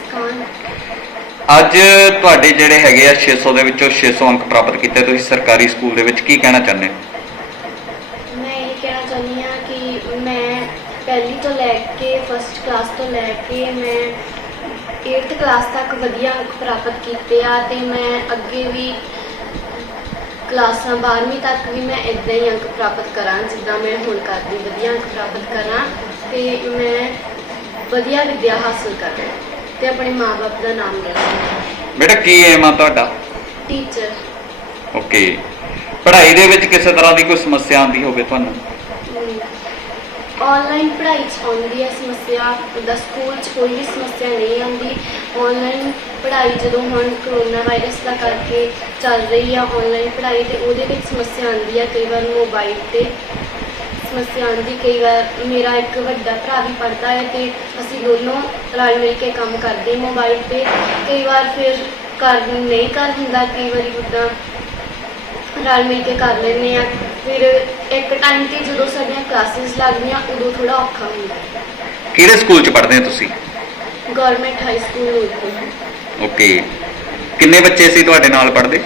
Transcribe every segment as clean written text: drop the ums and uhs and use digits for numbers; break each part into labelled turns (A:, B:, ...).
A: ਮੁਸਕਾਨ।
B: ਅੱਜ ਤੁਹਾਡੇ ਜਿਹੜੇ ਹੈਗੇ ਆ 600 ਦੇ ਵਿੱਚੋਂ 600 ਅੰਕ ਪ੍ਰਾਪਤ ਕੀਤੇ, ਤੁਸੀਂ ਸਰਕਾਰੀ ਸਕੂਲ ਦੇ ਵਿੱਚ ਕੀ ਕਹਿਣਾ ਚਾਹੁੰਦੇ ਹੋ?
A: ਮੈਂ ਇਹ ਕਹਿਣਾ ਚਾਹੁੰਦੀ ਹਾਂ ਕਿ ਮੈਂ ਪਹਿਲੀ ਤੋਂ ਲੈ ਕੇ ਫਸਟ ਕਲਾਸ ਤੋਂ ਲੈ ਕੇ ਮੈਂ 8th ਕਲਾਸ ਤੱਕ ਵਧੀਆ ਅੰਕ ਪ੍ਰਾਪਤ ਕੀਤੇ ਆ ਅਤੇ ਮੈਂ ਅੱਗੇ ਵੀ ਕਲਾਸਾਂ 12ਵੀਂ ਤੱਕ ਵੀ ਮੈਂ ਇੱਦਾਂ ਹੀ ਅੰਕ ਪ੍ਰਾਪਤ ਕਰਾਂ ਜਿੱਦਾਂ ਮੈਂ ਹੁਣ ਕਰਦੀ, ਵਧੀਆ ਅੰਕ ਪ੍ਰਾਪਤ ਕਰਾਂ ਅਤੇ ਮੈਂ ਵਧੀਆ ਵਿੱਦਿਆ ਹਾਸਲ ਕਰਾਂ ਅਤੇ ਆਪਣੇ ਮਾਂ-ਬਾਪ ਦਾ ਨਾਮ ਰੋਸ਼ਨ।
B: ਬੇਟਾ ਕੀ ਏਮ ਆ ਤੁਹਾਡਾ?
A: ਟੀਚਰ।
B: ਓਕੇ। ਪੜ੍ਹਾਈ ਦੇ ਵਿੱਚ ਕਿਸੇ ਤਰ੍ਹਾਂ ਦੀ ਕੋਈ ਸਮੱਸਿਆ ਆਉਂਦੀ ਹੋਵੇ ਤੁਹਾਨੂੰ?
A: ਔਨਲਾਈਨ ਪੜ੍ਹਾਈ 'ਚ ਆਉਂਦੀ ਹੈ ਸਮੱਸਿਆ, ਜਿੱਦਾਂ ਸਕੂਲ 'ਚ ਕੋਈ ਵੀ ਸਮੱਸਿਆ ਨਹੀਂ ਆਉਂਦੀ। ਔਨਲਾਈਨ ਪੜ੍ਹਾਈ ਜਦੋਂ ਹੁਣ ਕਰੋਨਾ ਵਾਇਰਸ ਦਾ ਕਰਕੇ ਚੱਲ ਰਹੀ ਆ ਔਨਲਾਈਨ ਪੜ੍ਹਾਈ, ਅਤੇ ਉਹਦੇ ਵਿੱਚ ਸਮੱਸਿਆ ਆਉਂਦੀ ਹੈ। ਕਈ ਵਾਰ ਮੋਬਾਈਲ 'ਤੇ ਸਮੱਸਿਆ ਆਉਂਦੀ, ਕਈ ਵਾਰ ਮੇਰਾ ਇੱਕ ਵੱਡਾ ਭਰਾ ਵੀ ਪੜ੍ਹਦਾ ਹੈ ਅਤੇ ਅਸੀਂ ਦੋਨੋਂ ਰਲ ਮਿਲ ਕੇ ਕੰਮ ਕਰਦੇ ਮੋਬਾਈਲ 'ਤੇ। ਕਈ ਵਾਰ ਫਿਰ ਨਹੀਂ ਕਰ ਹੁੰਦਾ, ਕਈ ਵਾਰੀ ਉੱਦਾਂ ਰਲ ਮਿਲ ਕੇ ਕਰ ਲੈਂਦੇ ਹਾਂ। ਫਿਰ ਇੱਕ ਟਾਈਮ 'ਤੇ ਜਦੋਂ ਸਾਡੀਆਂ ਕਲਾਸਿਸ ਲੱਗਦੀਆਂ ਉਦੋਂ ਥੋੜ੍ਹਾ ਔਖਾ ਹੁੰਦਾ।
B: ਕਿਹੜੇ ਸਕੂਲ 'ਚ ਪੜ੍ਹਦੇ ਹੋ ਤੁਸੀਂ?
A: Government high school Nurpur.
B: Okay. ਕਿੰਨੇ ਬੱਚੇ ਸੀ ਤੁਹਾਡੇ ਨਾਲ ਪੜ੍ਹਦੇ?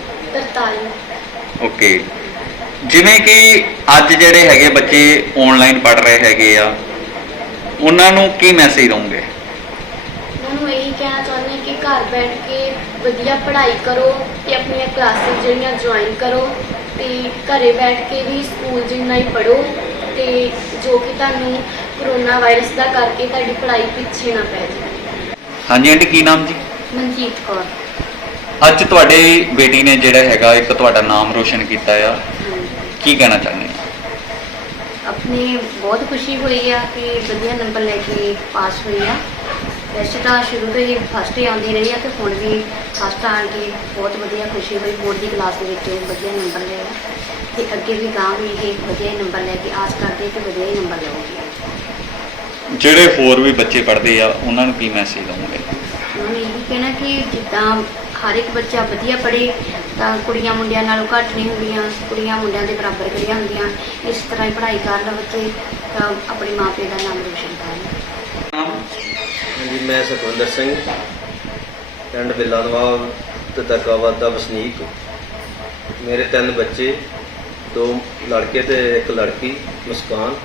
A: 43।
B: ਓਕੇ। ਜਿਵੇਂ ਕਿ ਅੱਜ ਜਿਹੜੇ ਹੈਗੇ ਬੱਚੇ ਆਨਲਾਈਨ ਪੜ੍ਹ ਰਹੇ ਹੈਗੇ ਆ, ਉਹਨਾਂ ਨੂੰ ਕੀ ਮੈਸੇਜ ਦਊਂਗੇ?
A: ਉਹਨਾਂ ਨੂੰ ਇਹੀ ਕਹਿਣਾ ਚਾਹੁੰਦੀ ਹਾਂ ਕਿ ਘਰ ਬੈਠ ਕੇ ਵਧੀਆ ਪੜ੍ਹਾਈ ਕਰੋ ਅਤੇ ਆਪਣੀਆਂ ਕਲਾਸਿਸ ਜਿਹੜੀਆਂ ਜੁਆਇਨ ਕਰੋ ਅਤੇ ਘਰ ਬੈਠ ਕੇ ਵੀ ਸਕੂਲ ਜਿੰਨਾ ਹੀ ਪੜ੍ਹੋ, ਅਤੇ ਜੋ ਕਿ ਤੁਹਾਨੂੰ ਕਰੋਨਾ ਵਾਇਰਸ ਦਾ ਕਰਕੇ ਤੁਹਾਡੀ ਪੜ੍ਹਾਈ ਪਿੱਛੇ ਨਾ ਪੈ ਜਾਵੇ।
B: ਹਾਂਜੀ ਆਂਟੀ, ਕੀ ਨਾਮ ਜੀ?
A: ਮਨਜੀਤ ਕੌਰ।
B: ਅੱਜ ਤੁਹਾਡੀ ਬੇਟੀ ਨੇ ਜਿਹੜਾ ਹੈਗਾ ਇੱਕ ਤੁਹਾਡਾ ਨਾਮ ਰੋਸ਼ਨ ਕੀਤਾ ਆ, ਕੀ ਕਹਿਣਾ ਚਾਹੁੰਦੇ ਹੋ?
C: ਆਪਣੇ ਬਹੁਤ ਖੁਸ਼ੀ ਹੋਈ ਆ ਕਿ ਵਧੀਆ ਨੰਬਰ ਲੈ ਕੇ ਪਾਸ ਹੋਈ ਆ। ਵੈਸੇ ਤਾਂ ਸ਼ੁਰੂ ਤੋਂ ਹੀ ਫਸਟ ਹੀ ਆਉਂਦੀ ਰਹੀ ਆ ਅਤੇ ਹੁਣ ਵੀ ਫਸਟ ਆਉਣ ਦੀ ਬਹੁਤ ਵਧੀਆ ਖੁਸ਼ੀ ਹੋਈ। ਬੋਰਡ ਦੀ ਕਲਾਸ ਦੇ ਵਿੱਚ ਵਧੀਆ ਨੰਬਰ ਲਿਆ ਅਤੇ ਅੱਗੇ ਵੀ ਗਾਂ ਵੀ ਇਹ ਵਧੀਆ ਹੀ ਨੰਬਰ ਲੈ ਕੇ ਆਸ ਕਰਦੇ ਕਿ ਵਧੀਆ ਹੀ ਨੰਬਰ ਲਊਗੀ।
B: ਜਿਹੜੇ ਹੋਰ ਵੀ ਬੱਚੇ ਪੜ੍ਹਦੇ ਆ ਉਹਨਾਂ ਨੂੰ ਕੀ ਮੈਸੇਜ ਦਊਂਗੇ?
C: ਉਹਨਾਂ ਨੂੰ ਇਹ ਕਹਿਣਾ ਕਿ ਜਿੱਦਾਂ ਹਰ ਇੱਕ ਬੱਚਾ ਵਧੀਆ ਪੜ੍ਹੇ ਤਾਂ ਕੁੜੀਆਂ ਮੁੰਡਿਆਂ ਨਾਲੋਂ ਘੱਟ ਨਹੀਂ ਹੁੰਦੀਆਂ, ਕੁੜੀਆਂ ਮੁੰਡਿਆਂ ਦੇ ਬਰਾਬਰ ਕਿਹੜੀਆਂ ਹੁੰਦੀਆਂ। ਇਸ ਤਰ੍ਹਾਂ ਹੀ ਪੜ੍ਹਾਈ ਕਰਨ ਬੱਚੇ ਤਾਂ ਆਪਣੇ ਮਾਂ ਪਿਓ ਦਾ ਨਾਮ ਰੋਸ਼ਨ ਕਰਨ।
D: ਹਾਂਜੀ, ਮੈਂ ਸੁਖਵਿੰਦਰ ਸਿੰਘ, ਪਿੰਡ ਬਿੱਲਾਦਵਾਲ ਤੇ ਦਰਗਾਹਬਾਦ ਦਾ ਵਸਨੀਕ। ਮੇਰੇ 3 ਬੱਚੇ, 2 ਲੜਕੇ ਤੇ 1 ਲੜਕੀ ਮੁਸਕਾਨ।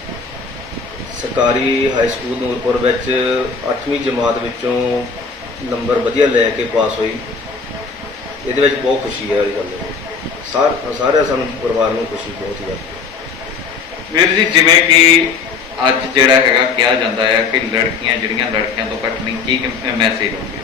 D: ਸਰਕਾਰੀ ਹਾਈ ਸਕੂਲ ਨੂਰਪੁਰ ਵਿੱਚ 8ਵੀਂ ਜਮਾਤ ਵਿੱਚੋਂ ਨੰਬਰ ਵਧੀਆ ਲੈ ਕੇ ਪਾਸ ਹੋਈ। ਇਹਦੇ ਵਿੱਚ ਬਹੁਤ ਖੁਸ਼ੀ ਹੈ ਵਾਲੀ ਗੱਲ ਹੈ। ਸਾਰਿਆਂ ਸਾਨੂੰ ਪਰਿਵਾਰ ਨੂੰ ਖੁਸ਼ੀ ਬਹੁਤ ਹੀ ਹੈ।
B: ਵੀਰ ਜੀ, ਜਿਵੇਂ ਕਿ ਅੱਜ ਜਿਹੜਾ ਹੈਗਾ ਕਿਹਾ ਜਾਂਦਾ ਹੈ ਕਿ ਲੜਕੀਆਂ ਜਿਹੜੀਆਂ ਲੜਕਿਆਂ ਤੋਂ ਘੱਟ ਨਹੀਂ, ਕੀ ਮੈਸੇਜ ਦਊਂਗੇ?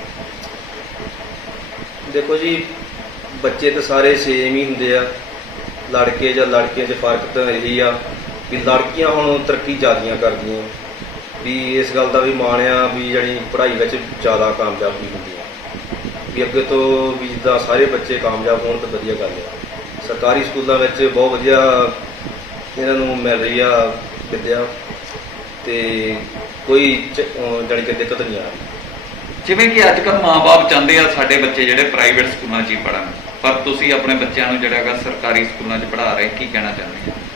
D: ਦੇਖੋ ਜੀ, ਬੱਚੇ ਤਾਂ ਸਾਰੇ ਸੇਮ ਹੀ ਹੁੰਦੇ ਆ, ਲੜਕੇ ਜਾਂ ਲੜਕੀਆਂ 'ਚ ਫਰਕ ਤਾਂ ਇਹੀ ਆ ਵੀ ਲੜਕੀਆਂ ਹੁਣ ਤਰੱਕੀ ਜ਼ਿਆਦੀਆਂ ਕਰਦੀਆਂ, ਵੀ ਇਸ ਗੱਲ ਦਾ ਵੀ ਮਾਣਿਆ ਵੀ ਜਿਹੜੀ ਪੜ੍ਹਾਈ ਵਿੱਚ ਜ਼ਿਆਦਾ ਕਾਮਯਾਬੀ ਹੁੰਦੀ ਆ, ਵੀ ਅੱਗੇ ਤੋਂ ਵੀ ਜਿੱਦਾਂ ਸਾਰੇ ਬੱਚੇ ਕਾਮਯਾਬ ਹੋਣ ਤਾਂ ਵਧੀਆ ਗੱਲ ਆ। ਸਰਕਾਰੀ ਸਕੂਲਾਂ ਵਿੱਚ ਬਹੁਤ ਵਧੀਆ ਇਹਨਾਂ ਨੂੰ ਮਿਲ ਰਹੀ ਆ ਵਿੱਦਿਆ ਅਤੇ ਕੋਈ ਜਾਣੀ ਕਿ ਦਿੱਕਤ ਨਹੀਂ ਆ ਰਹੀ।
B: ਜਿਵੇਂ ਕਿ ਅੱਜ ਕੱਲ੍ਹ ਮਾਂ-ਬਾਪ ਚਾਹੁੰਦੇ ਆ ਸਾਡੇ ਬੱਚੇ ਜਿਹੜੇ ਪ੍ਰਾਈਵੇਟ ਸਕੂਲਾਂ 'ਚ ਹੀ ਪੜ੍ਹਨ, ਪਰ ਤੁਸੀਂ ਆਪਣੇ ਬੱਚਿਆਂ ਨੂੰ ਜਿਹੜਾ ਹੈਗਾ ਸਰਕਾਰੀ ਸਕੂਲਾਂ 'ਚ ਪੜ੍ਹਾ ਰਹੇ, ਕੀ ਕਹਿਣਾ ਚਾਹੁੰਦੇ ਹੋ?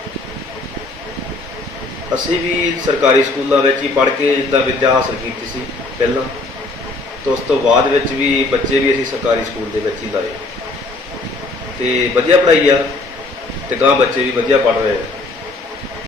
D: ਅਸੀਂ ਵੀ ਸਰਕਾਰੀ ਸਕੂਲਾਂ ਵਿੱਚ ਹੀ ਪੜ੍ਹ ਕੇ ਜਿੱਦਾਂ ਵਿੱਦਿਆ ਹਾਸਲ ਕੀਤੀ ਸੀ ਪਹਿਲਾਂ, ਤਾਂ ਉਸ ਤੋਂ ਬਾਅਦ ਵਿੱਚ ਵੀ ਬੱਚੇ ਵੀ ਅਸੀਂ ਸਰਕਾਰੀ ਸਕੂਲ ਦੇ ਵਿੱਚ ਹੀ ਲਾਏ ਅਤੇ ਵਧੀਆ ਪੜ੍ਹਾਈ ਆ ਅਤੇ ਗਾਂ ਬੱਚੇ ਵੀ ਵਧੀਆ ਪੜ੍ਹ ਰਹੇ ਆ।